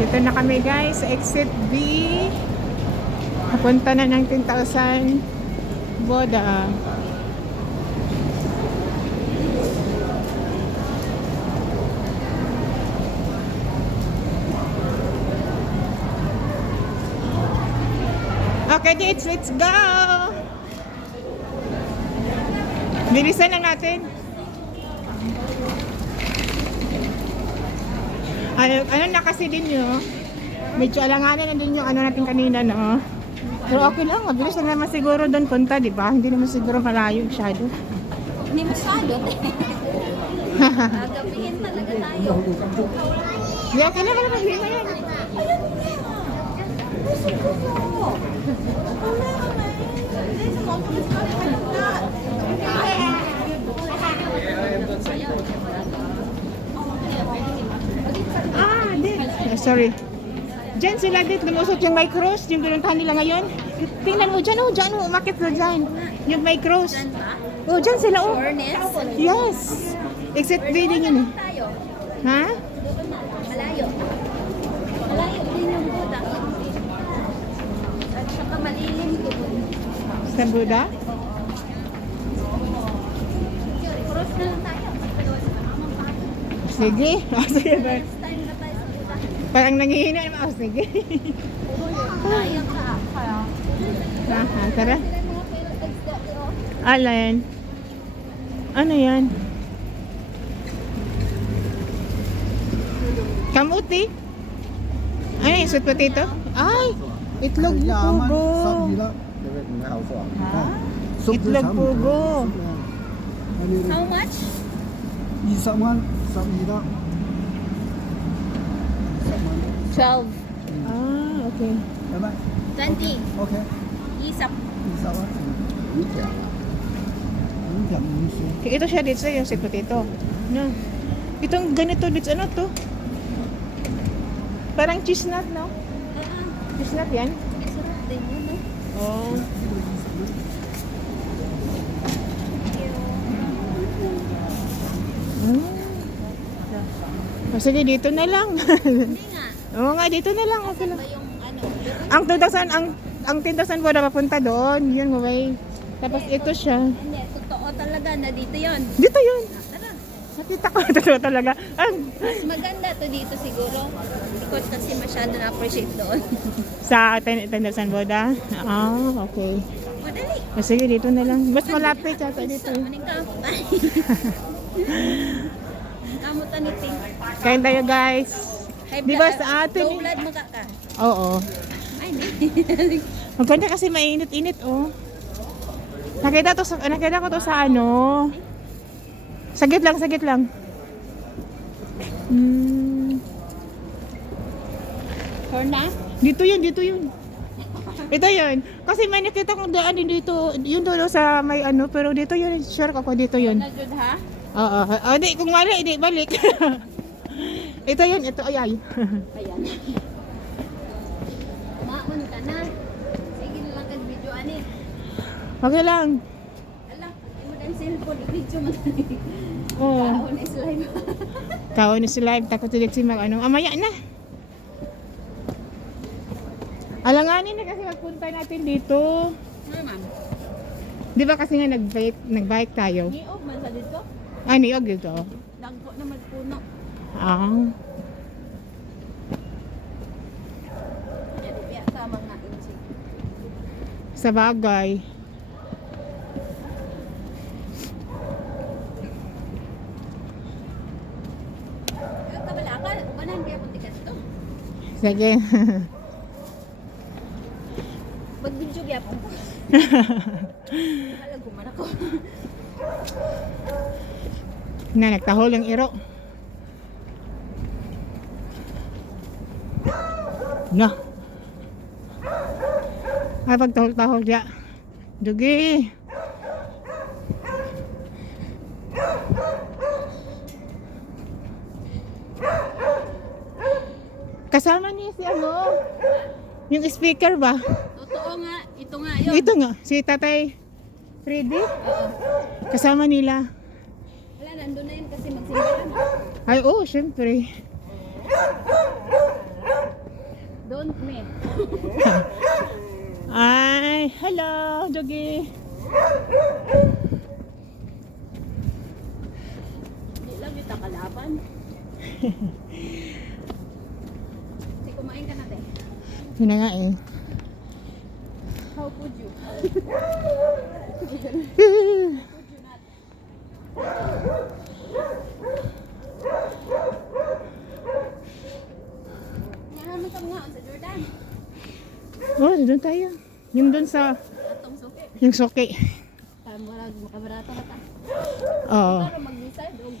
Dito na kami guys sa exit B. Papunta na ng 10,000 Boda. Okay, dates, let's go! Bilisan na natin. Ano na kasi din yun, medyo alanganan na din yung ano natin kanina, no? Pero okay lang, mabilis lang naman siguro doon punta, di ba? Hindi naman siguro malayo masyado. Hindi masyado. Gagabihin talaga tayo. Di, okay na, hindi na yan. Sorry. Diyan sila dit, lumusot yung may cross, yung pinuntahan nila ngayon. Tingnan mo dyan, oh, dyan, oh, umakit na dyan. Yung may cross. Oh, dyan sila, oh. Furnace? Yes. Exit B din yun, eh. Tayo. Ha? Malayo. Malayo din yung Buddha. At saka malilim doon. Sa Buddha? Cross na lang tayo. Sige. Oh, sige ba? Next time na tayo sa Buddha. Parang nanghihina naman. Oh, sige. Sayang ka. Kaya. Aha, tara. Sila yung mga pilot dati, oh. Alin? Ano yan? Kamuti? Ano yung sweet potato? Ay! Itlog pugo. Itlog pugo. How much? 20만, 3이다. 12. Ah, okay. Bye bye. 20. Okay. Isap. 20만. Ito siya dito yung sweet potato. No. Itong ganito dito, ano to? Parang cheese nut, no? Cheese nut yan? Sarap din yun, no? Oh. Oh, sige, dito na lang. Hindi nga. Oo nga, dito na lang. Okay lang. Ba yung ano? Ang 2,000, ang 10,000 po na papunta doon. Yun, way. Tapos ito siya. Hindi, totoo talaga na dito yun. Dito yun. Tara. Nakita ko totoo talaga. Mas maganda to dito siguro. Ikot kasi masyado na-appreciate doon. Sa 10,000 Boda? Ah, okay. Madali. O sige, dito na lang. Mas malapit yata dito. Maning ka. Kamutan ni Ting. Kain tayo guys. Di ba sa atin? Low blood mo ka. Oo. Ay, hindi. Maganda kasi mainit-init, oh. Nakita ko to sa ano. Sagit lang, sagit lang. Corna? Dito yun, dito yun. Ito yun. Kasi may nakita kong daan din dito. Yun doon sa may ano, pero dito yun. Sure ako dito yun. Na good ha? Oo. Oh, di, kung wala, di, balik. Ito yun, ito, ay. Ayan. Maon ka na. Sige na lang kag video ani. Okay lang. Ala, imo dan cellphone video man. Oo. Kaon is live. Kaon na si live, takot ulit si mag ano. Amaya na. Alanganin na kasi magpunta natin dito. Ma'am. Di ba kasi nga nag-bike tayo? Niog man sa dito. Ah, niyog dito. Dagko na magpuno. Ah. Biya tama nga insi. Sa bagay. Kabalaka, ubanan kaya punti ka dito. Sige. Mag-video gyapon ko. Wala guman ako. Na nagtahol ang iro. Na. Ay pagtahol-tahol dia. Dugi. Kasama niya si ano? Yung speaker ba? Totoo nga, ito nga yun. Ito nga, si Tatay Freddy. Oo. Kasama nila. Wala, nandun na yun kasi magsimbahan. Ay, oh, syempre. Ay, hello, doggy. Hindi lang kita kalaban. Kasi kumain ka na, te. Yun na nga eh. How could you? Ngayon ka nga sa Jordan. Oh, doon tayo. Yung doon sa, Atong suki. yung soke. Tama lang, makabarato ka ta. Oo. Para mag-decide og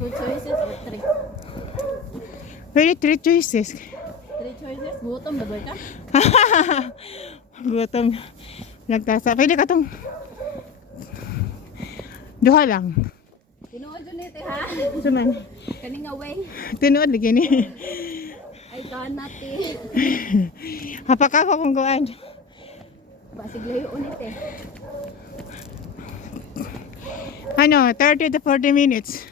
2 choices or 3. Really, 3 choices. 3 choices, gutom, baboy ka. Gutom. Nagtasa. Pwede ka tong duha lang. Tinuod yun ito ha. Suman. Kaning away. Tinuod lagi ni. Ay kanat eh. Hapak ako kung kuan. Basig layo ulit eh. Ano, 30 to 40 minutes.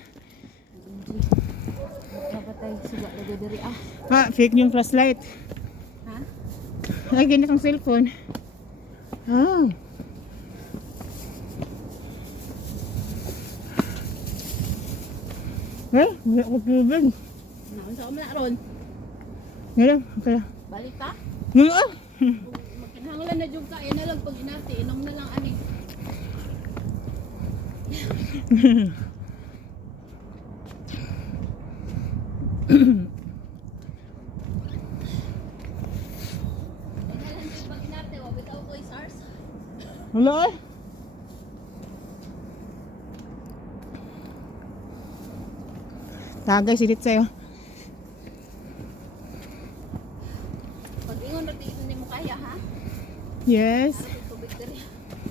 Napatay suga lagi diri ah. Ah, fake yung flashlight. Ha? Ay, ganitong cellphone. Ah. Eh, wala ko tubig. Naunsa ko na ron. Ngayon, okay lang. Balik ka. Ngayon, Magkinahanglan na jud ka eh na lang pag inati inom na lang ani. Ay na lang jud pag inati wa bitaw ko SARS. wala eh. Tagay, silit sa'yo. Pag ingon ra dito nimo kaya ha. Yes. Para tubig diri.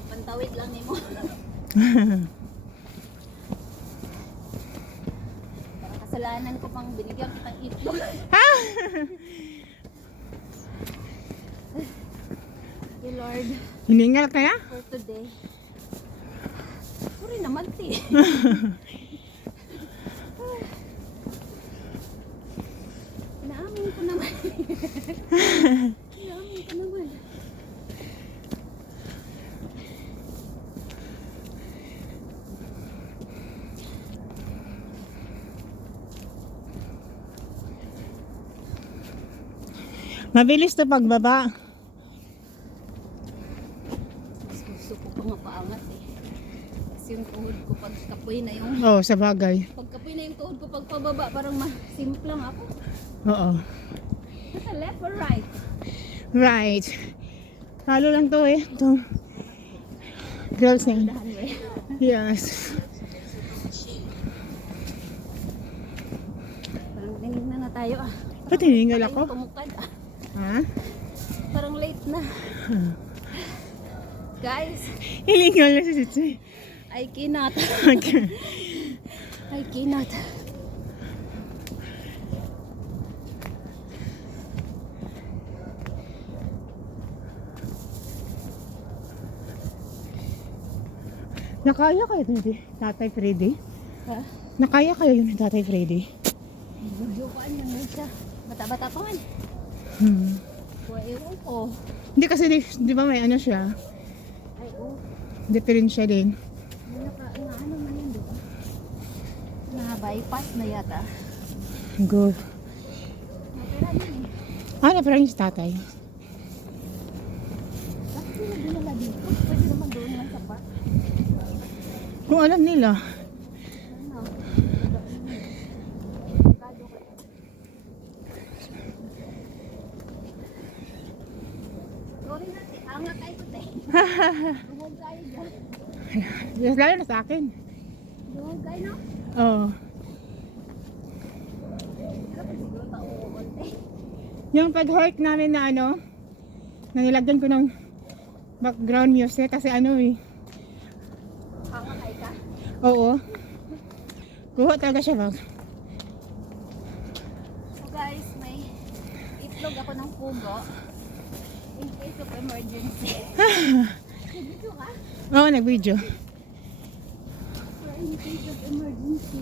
Pantawid lang nimo. Para kasalanan ko pang binigyan kitang itlog. Thank you Lord Hiningal ka na? for today. Sorry naman ti. Naamin ko naman. Naamin ko naman. Mabilis to pagbaba. Mas gusto ko pa nga paangat eh. Kasi yung tuhod ko pagkapoy na yung Oh, sa bagay. pagkapoy na yung tuhod ko pagpababa parang simple lang ako. Oo. Nasa left or right? Right. Halo lang to eh. Itong girls name. Dahan ba? Yes. Parang dinig na tayo ah. Ba't hiningal Tayo ako? tumukad ah. Ha? Parang late na. Guys, Hiningal na si Sitsi. I cannot. I cannot. Nakaya kayo ni Tatay Freddy? Ha? Nakaya kayo yun ni Tatay Freddy? Video ko ano mo siya. Bata-bata pa man. Kuha ewan ko. Hindi kasi di ba may ano siya? Ay oh. Diferensya din. Ano man yun doon? Na-bypass na yata. Go. Napera yun eh. Ah, naparang yung si Tatay. Bakit sila dinala dito? Pwede naman doon lang sa park. Kung alam nila. Ano? Sorry na, angat tayo ko te. Duhog kayo dyan. Lalo na sa akin. Duhog kayo no? Oo. Pero kung siguro tauuon te. Yung pag-hike namin na ano, na nilagyan ko ng background music kasi ano eh. Angat kayo ka? Oo. Kuha talaga siya bag. So guys, may itlog ako ng pugo. In case of emergency. Nag-video ka? Oo, nag-video. For in case of emergency.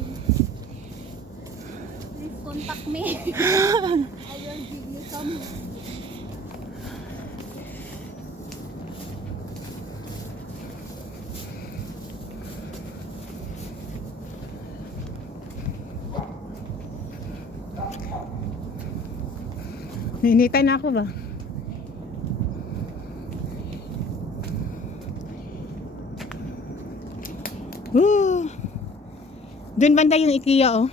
Please contact me. I will give you some Nainitan na ako ba? Woo! Doon banda yung IKEA, oh.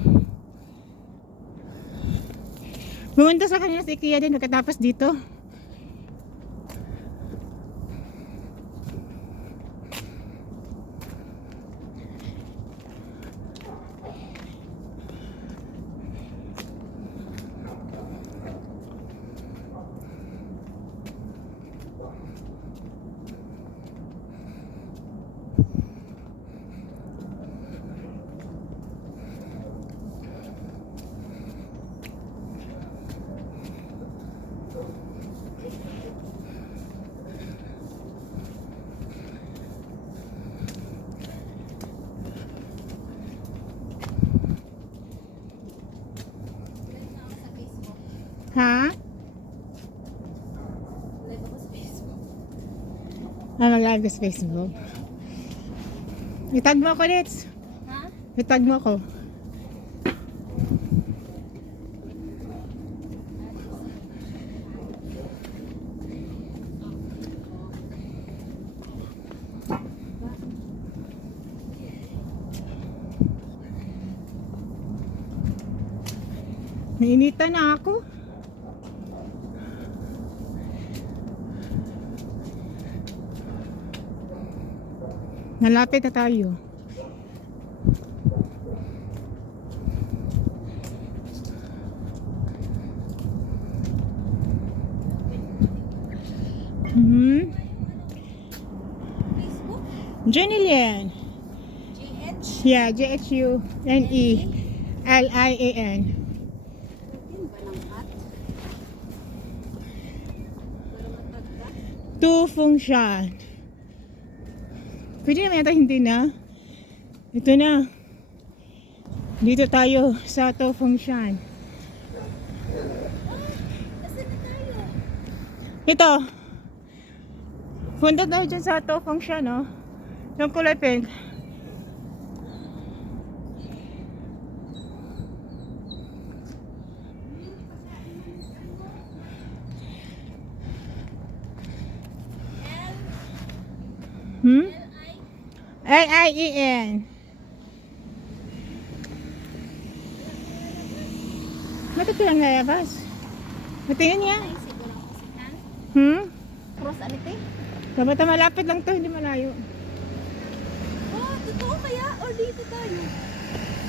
Pumunta sa kanila sa IKEA din pagkatapos dito. Ha? Live ako sa Facebook. Mag-live ka sa Facebook. Itag mo ako, Litz. Ha? Itag mo ako. Nainitan na ako. Nalapit na tayo. Facebook? Jenilian. GH? Yeah, Junelian. Yun ba ng hat? Para matagda? Tu Fengshan. Pwede naman yata hindi na. Ito na. Dito tayo sa Tu Fengshan. Kasi na tayo. Ito. Punta tayo dyan sa Tu Fengshan, no? Yung kulay pink. Lien. Bakit ko lang lalabas? Matingin niya. Ay, siguro ang kasitan. Cross ano ito? Kabata malapit lang to, hindi malayo. Oh, totoo kaya? Or dito tayo?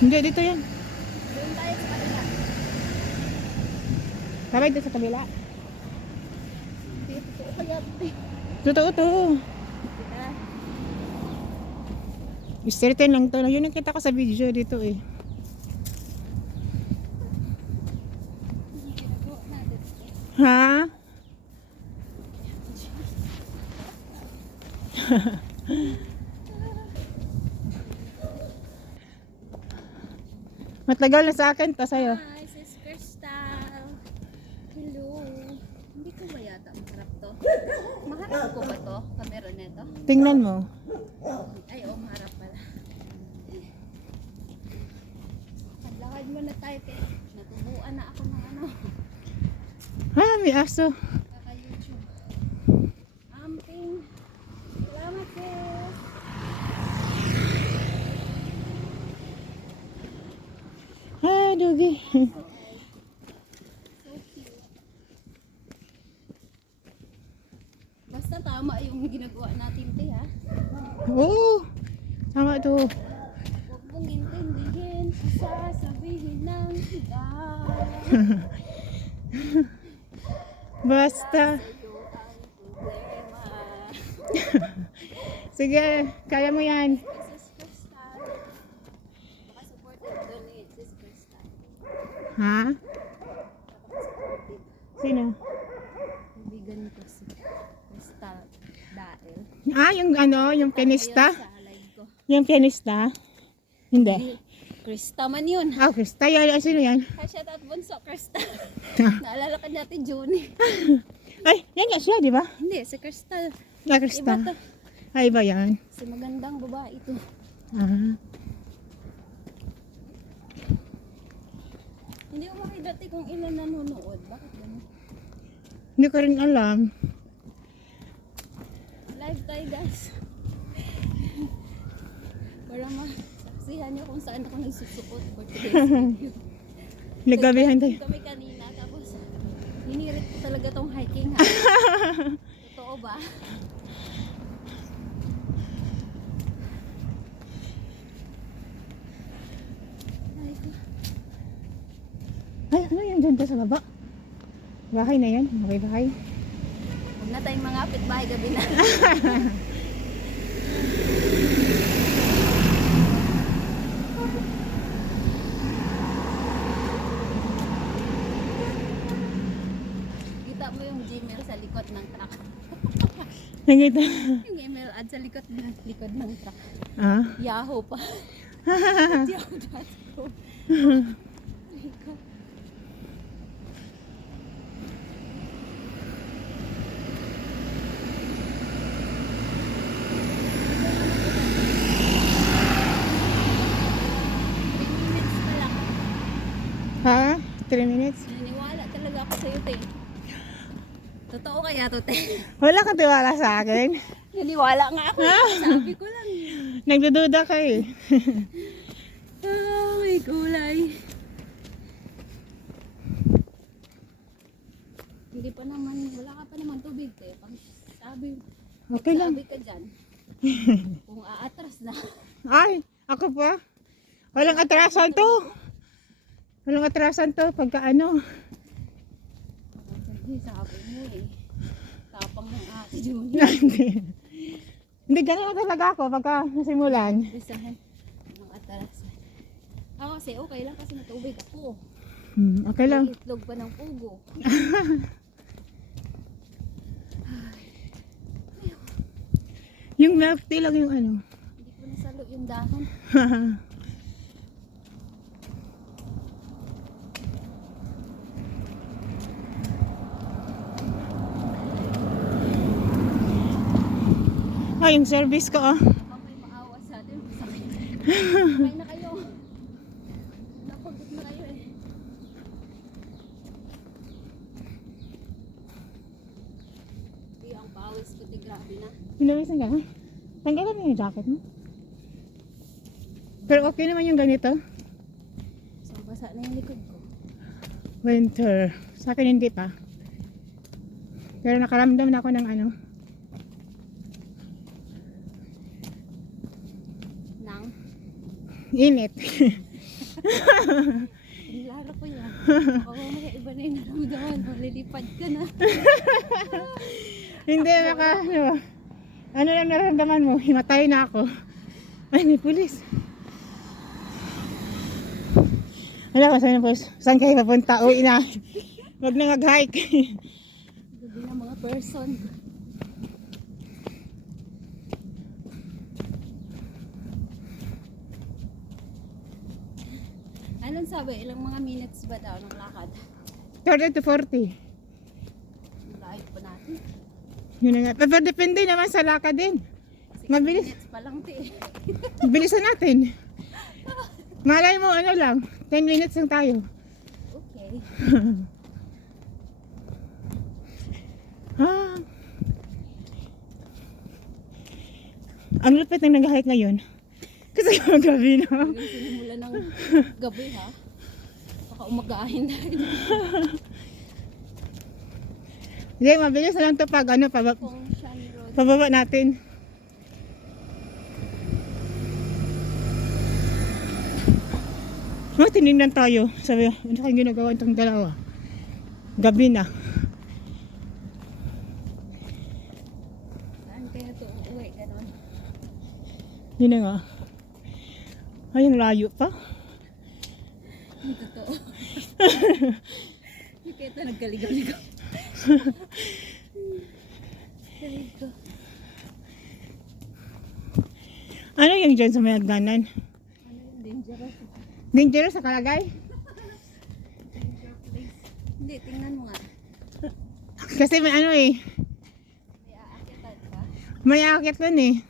Hindi, dito yan. Doon tayo sa kanila. Sabay dito sa kabila. Hindi, totoo kaya? Totoo to. Kita. Certain lang to. Yun ang kita ko sa video dito eh. Ginagawa natin. Ha? Matagal na sa akin to sa'yo. Hi, sis Crystal. Hello. Hindi ko ba yata maharap to? Maharap ko ba to? Kamera neto? Tingnan mo. Ay, oh, maharap pala. Paglakad mo na tayo, te. Natubuan na ako ng ano. Ah, may aso. Kaka-YouTube. Amping. Salamat, sis. Ah, dugi. So cute. Basta tama yung ginagawa natin, te, ha? Oo. Tama to. Huwag mong intindihin ang sasabihin ng iba. Basta. Sa'yo ang problema. Sige, kaya mo yan. Sis Crystal. Baka supported doon ni Sis Crystal. Ha? Baka supported. Sino? Kaibigan ko si Crystal Dael. Ah, yung ano, yung pianista? Ayun sa live ko. Yung pianista? Hindi. Krista man yun. Ah, Krista. Yan, sino yan? Hi, shout out Bunso, Krista. Naalala ka natin, Juni. Ay, yan nga siya, di ba? Hindi, si Crystal. Ah, Krista. Iba to. Ay, ba yan? Si magandang babae ito. Ah. Hindi ko makita dati kung ilan nanonood, bakit ganun? Hindi ko rin alam. Live tayo guys. Para masaksihan nyo kung saan ako nagsusukot for today's video. Nagabihan tayo. Kami kanina, tapos hinirit ko talaga tong hiking ha. Totoo ba? Ay, ko. Ay, ano yan dyan sa baba? Bahay na yan. Okay, bahay. Huwag na tayong mga bahay gabi na. Kita mo yung Gmail sa likod ng truck. Nangita. Yung email ad sa likod ng truck. Ah? Yahoo pa. Yahoo.com. Ay, ko. Minutes pa lang. Ha? 3 minutes? Naniniwala talaga ako sa'yo, te. Totoo kaya to, te? Wala kang tiwala sa akin. Naniniwala nga ako. Sabi ko lang. Nagdududa ka eh. Oh, may kulay. Hindi pa naman, wala ka pa naman tubig, te. Pag sabi, Okay lang. sabi ka dyan. Kung aatras na. Ay, ako pa. Walang atrasan to. Walang atrasan to pagka ano. Hindi, sabi mo eh. Tapang ng ate June. Hindi. Hindi, ganun talaga ako pagka nasimulan. Bisahan ng atras. Ako kasi okay lang kasi natubig ako. Okay lang. May itlog pa ng pugo. Yung milk tea lang yung ano. Hindi ko nasalo yung dahon. Ay, yung service ko oh. Baka may maawa sa atin. Masakit. Kain na kayo. Napagod na kayo eh. Hindi, ang pawis ko, di grabe na. Pinawisan ka? Tanggalan mo yung jacket mo. Pero okay naman yung ganito. So, basa na yung likod ko. Winter. Sa akin hindi pa. Pero nakaramdam na ako ng ano. Nang, Init. nilaro ko yan. Baka mamaya iba na yung naramdaman. Malilipad ka na. Hindi maka ano lang nararamdaman mo? Himatay na ako. Ay, may pulis. Wala ko saan po. Saan kayo papunta? Uwi na. Huwag na mag-hike. Gabi na mga person. Anong sabi? Ilang mga minutes ba daw ng lakad? 30 to 40. Ang layo pa natin. Yun na nga. Pero depende naman sa lakad din. 6 Mabilis. minutes pa lang, te. Bilisan natin. Malay mo ano lang. 10 minutes lang tayo. Okay. Ah. Ang lupit ng nag-hike ngayon. Kasi gabi na. Hanggang sinimula ng gabi, ha? Baka umagahin dahil. Hindi, mabilis na lang to pag ano, Kung Shan Road. pababa natin. Oh, tinignan tayo. Sabi, ano kayong ginagawa itong dalawa? Gabi na. Saan kaya ito uuwi? Ganon. Yun na nga. Ay, ang layo pa. Hindi totoo. Hindi kaya ito naggaligaw-ligaw. Ay, ko. Ano yung dyan sa may hagdanan? Ano yung dangerous? Dangerous sa kalagay? Danger place. Hindi, tingnan mo nga. Kasi may ano eh. May aakitan ka. May akit dun eh.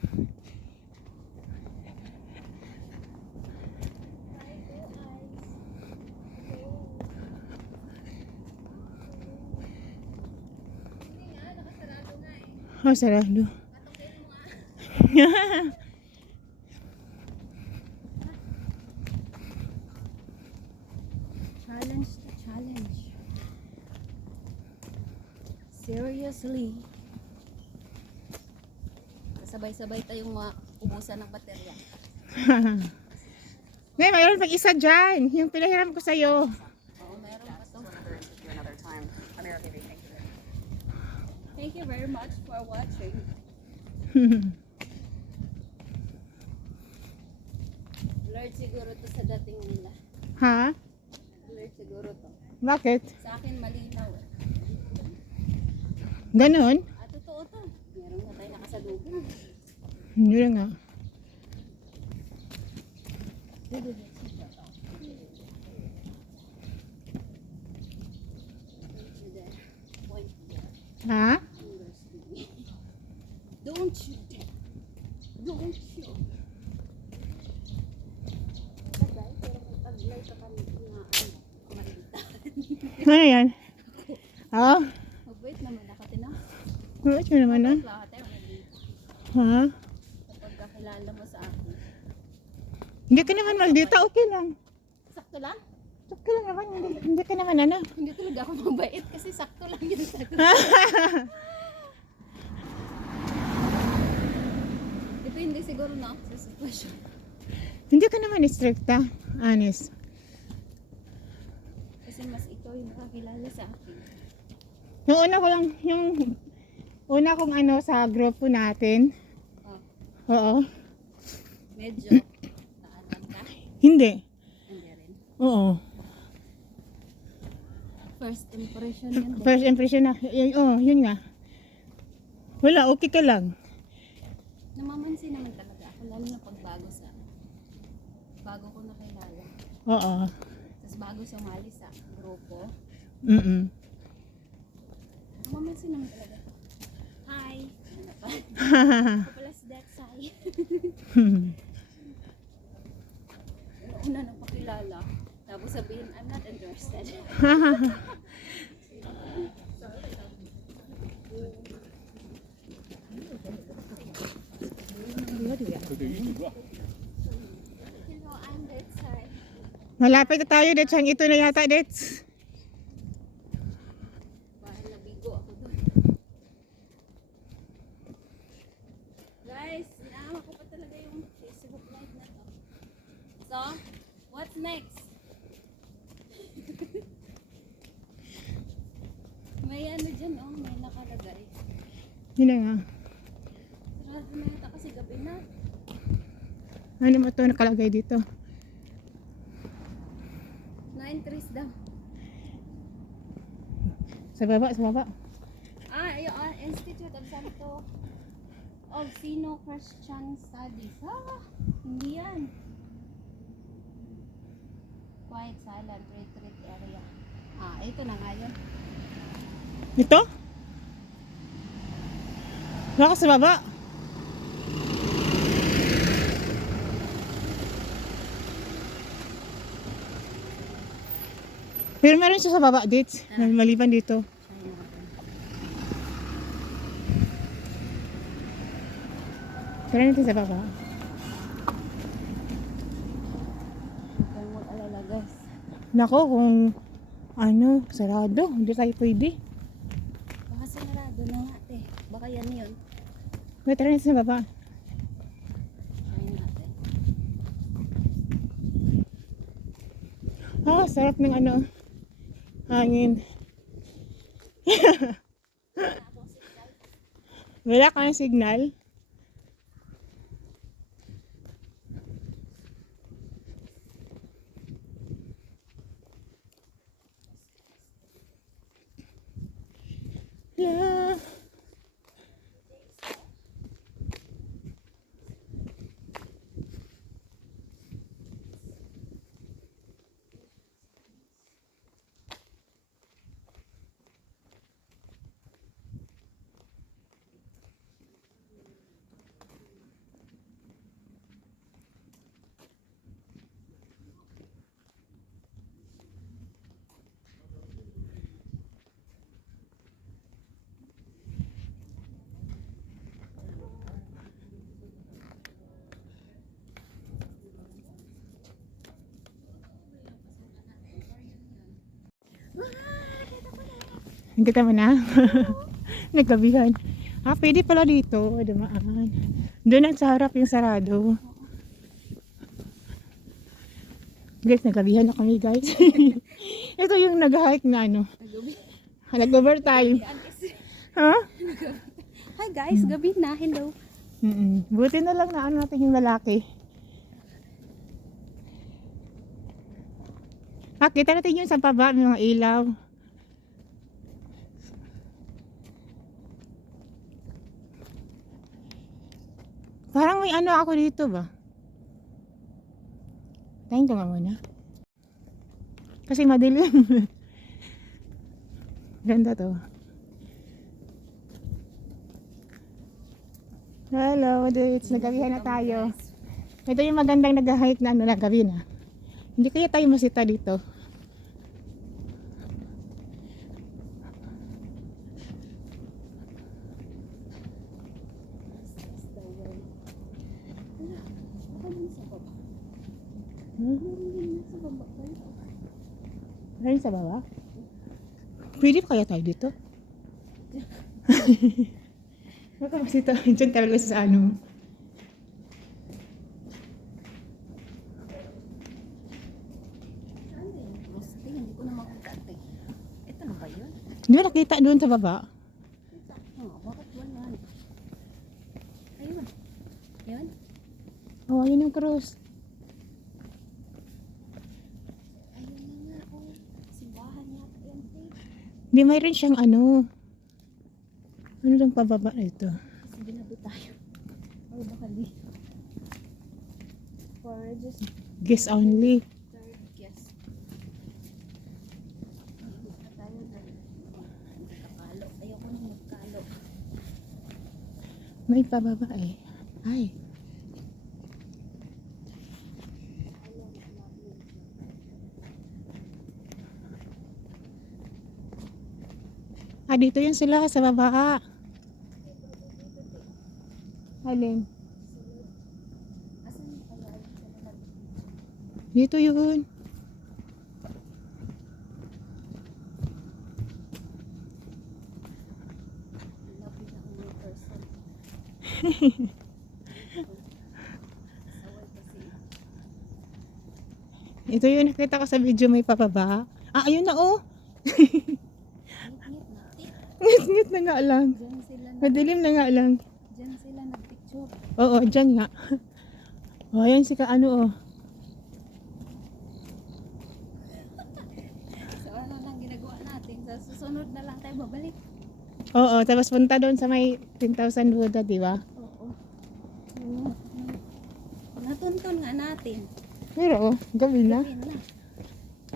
Oh, sarado. Challenge to challenge. Seriously. Sabay-sabay tayong ubusan ng baterya. Ngayon, mayroon pag isa dyan. Yung pinahiram ko sa'yo. Oo, meron pa to. Thank you very much for watching. Alert siguro to sa dating nila. Ha? Alert siguro to. Bakit? Sa akin malinaw eh. Ganon? Totoo to. Meron na tayo nakasalubong. Hindi na nga. Ha? Don't you dare. Don't you. Sabay, pero may taglay ka kami na malitan. Ano yan? Oh? Mabait naman ako, Tina. Mabait mo naman ah. Lahat eh, Ha? kapag kakilala mo sa akin. Hindi ka naman maldita, okay lang. Sakto lang? Okay lang naman, hindi ka naman ano. Hindi talaga ako mabait kasi sakto lang yun sa akin. Depende siguro na sa sitwasyon. Hindi ka naman stricta, honest. Kasi mas ikaw yung nakakilala sa akin. Yung una kong ano sa grupo natin. Oh, Oo. medyo naalam ka? Hindi. Hindi rin. Oo. First impression yun. First impression na, yun nga. Wala, okay ka lang. Namamansin naman talaga ako, lalo na bago ko nakilala. Oo. Tapos bago sumali sa grupo, Mm-mm. namamansin naman talaga. Hi! Ano pa? Ako pala si Dexay. Una nang pakilala, tapos sabihin, I'm not interested. Hello, I'm Dexay. Malapit na tayo, Detsang. Ito na yata, Dets. Parang nabigo ako doon. Guys, sinama ko pa talaga yung Facebook Live na to. So, what's next? May ano dyan, oh, may nakalagay. Yun na nga. Sarado na yata kasi gabi na. Ano mo ito nakalagay dito? 9 trees daw. Sa baba, sa baba. Ayun, Institute of Santo of Sino Christian Studies. Hindi yan. Quiet silent retreat area. Ito na nga yun. Ito? Baka sa baba. Pero meron siya sa baba, Dits. Maliban dito. Tara natin sa baba. Huwag kayong mag-alala, guys. Nako, kung ano, sarado. Hindi tayo pwede. Baka sinarado na nga, eh. Baka yan yun. Wait, tara natin sa baba. Try natin. Sarap ng ano, hangin. Wala kang signal. Yeah. Nakita mo na? Nagkabihan. Ah, pwede pala dito. Dumaan. Doon ang sa harap yung sarado. Guys, nagkabihan na kami guys. Ito yung nag-hike na ano. Nag-overtime. Ha? Hi guys, gabi na. Hello. Buti na lang na ano natin yung lalaki. Ah, kita natin yung sa baba, may mga ilaw. Parang may ano ako dito ba? Tayin ko nga muna. Kasi madilim. Ganda to. Hello, dudes. Nagabihan na tayo. Ito yung magandang nag-hike na ano, nagabi na. Hindi kaya tayo masita dito. Ayun sa baba? Pwede pa kaya tayo dito? Baka masita. Diyan talaga sa ano. Hindi ko na makikita. Ito na ba yun? Hindi ba nakita doon sa baba? Bakit wala? Ayun. Yun? Oh, ayun yung cross. Ayun na nga. Oh. Simbahan natin yan. Hindi, mayroon siyang ano. Ano lang pababa na ito? Kasi binabi tayo. Or baka di. For just Guess only. third guess. Hindi na tayo magkakalo. Ayoko nang magkalo. May pababa eh. Ay. Ah, dito yun sila sa baba. Alin? Asan yung kaya? Dito yun. Labi na ang new person. Saway kasi. Ito yun, nakita ko sa video may pababa. Ah, ayun na oh. Ngit-ngit natin. Ngit-ngit na nga lang. Diyan sila Madilim na nga lang. Diyan sila nagpicture. Oo, dyan nga. Oh, ayan si ano oh. So ano lang ginagawa natin? Sa susunod na lang tayo babalik. Oo, tapos punta doon sa may 10,000 Buddha, di ba? Oo. Natuntun nga natin. Pero oh, gabi na. Gabi na.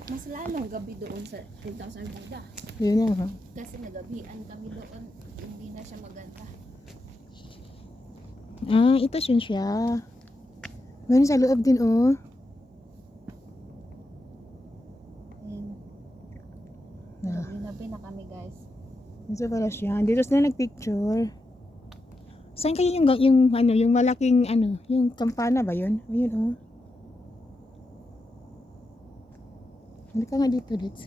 Mas lalong gabi doon sa 10,000 Buddha. Yun na. Kasi nagabian kami doon. Hindi na siya maganda. Ah, ito siya. Ganun sa loob din oh. Ayun. Ah, Gabi na kami guys. ito pala siya. Dito sila nagpicture. Saan kayo yung ano, yung malaking ano, yung kampana ba yun? Ayun oh. Hindi ka nga dito, Dits.